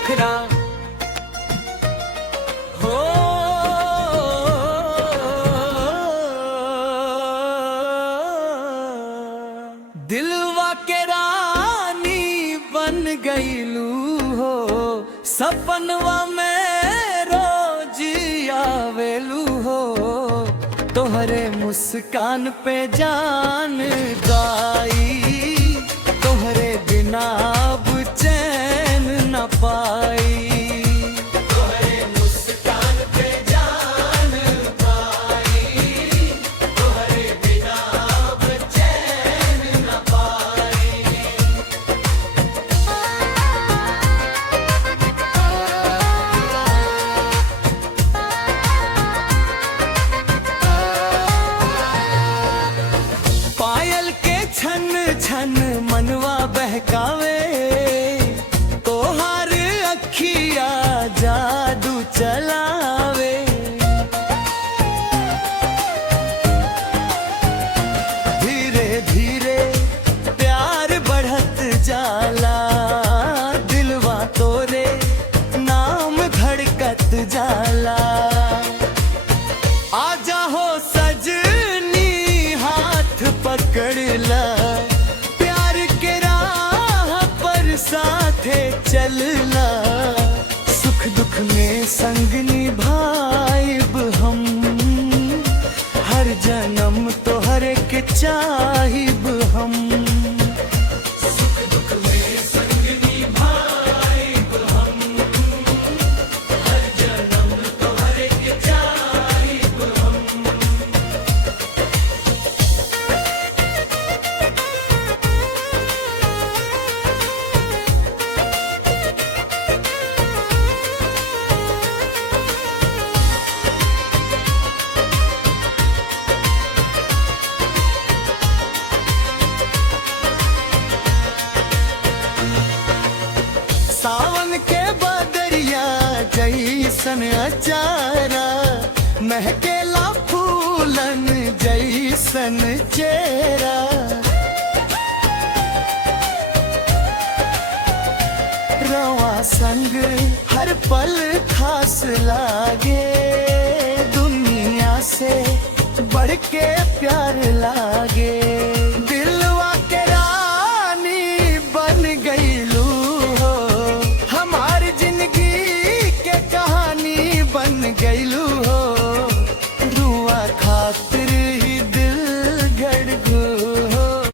नखरा हो दिलवा के रानी बन गईलू हो सपनवा में रोज आवेलू हो तोहरे मुस्कान पे जान गाई तोहरे बिना अब चैन न पाई तोहरे मुस्कान पे जान पाई तोहरे बिना अब चैन न पाई। पायल के छन छन मनवा बहकावे तोहार अखिया जादू चलावे धीरे धीरे प्यार बढ़त जाला दिलवा तोरे नाम धड़कत जाला आजा हो सजनी हाथ पकड़ला प्यार के राह पर साथे चलना सुख दुख में संग निभाइब हम हर जन्म तोहर के चाहिब हम सुख दुख में संग निभाइब हम हर जन्म तोहर के चाहिब हम। सावन के बदरिया जैसन अचारा महकेला फूलन जैसन चेहरा रवा संग हर पल खास लागे दुनिया से बढ़ के प्यार लागे